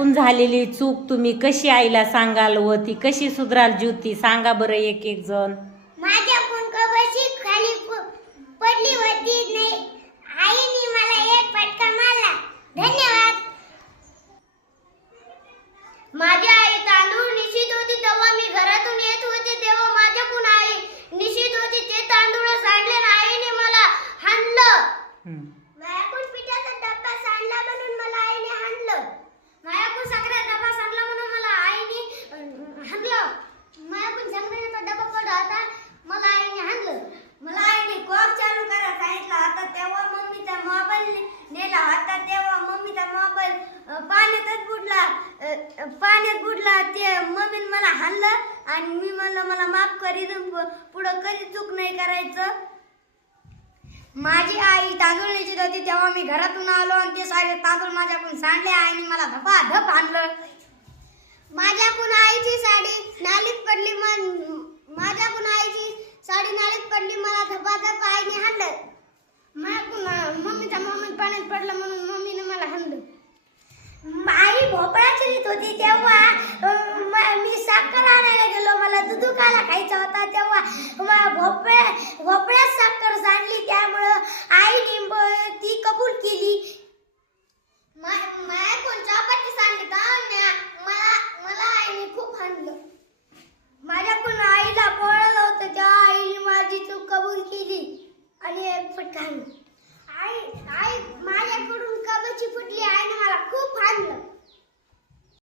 माझ्याकडून झालेली चूक तुम्ही कशी आईला सांगाल व ती कशी सुधराल ज्योती सांगा बरं एक एक जण. माझ्याकडून कबशी खाली पडली होती नाही, आईने मला एक फटका मारला. धन्यवाद. माझी आई तांदूळ निशित होती तेव्हा मी घरातून येत होते तेव्हा माझ्याकडून आई निशित होती ते तांदूळ सांडले आणि आईने मला हाणलं. माझ्याकडून पिठाचा डब्बा सांडला म्हणून मला आईने हाणलं. माझ्याकडून साखरेचा डब्बा सांडला म्हणून मला आईने हाणलं. माझ्याकडून साखरेचा डब्बा पडला होता मला आईने हाणलं. मला आईने कॉक चालू करायला सांगितला होता तेव्हा मम्मीचा मोबाईल नेला होता तेव्हा मम्मीचा मोबाईल पाण्यात बुडला ते मम्मीने मला हाणलं आणि मी म्हणलं मला माफ कर, इथून पुढं कधी चूक नाही करायचं. माझी आई तांदूळ निशित होती तेव्हा मी घरातून आलो आणि ते सारे तांदूळ माझ्याकडून सांडले. आईने मला धपाधप हाणलं. माझ्याकडून आईची साडी नालीत पडली माझ्याकडून आईची साडी नालीत पडली मला धपाधप आईने हाणलं. माझ्याकडून मम्मीचा मोबाईल पाण्यात पडला म्हणून मम्मीने मला हाणलं. आई भोपळा चिरीत होती तेव्हा मी साखर आणायला गेलो, मला दुधू खायला खायचा होता तेव्हा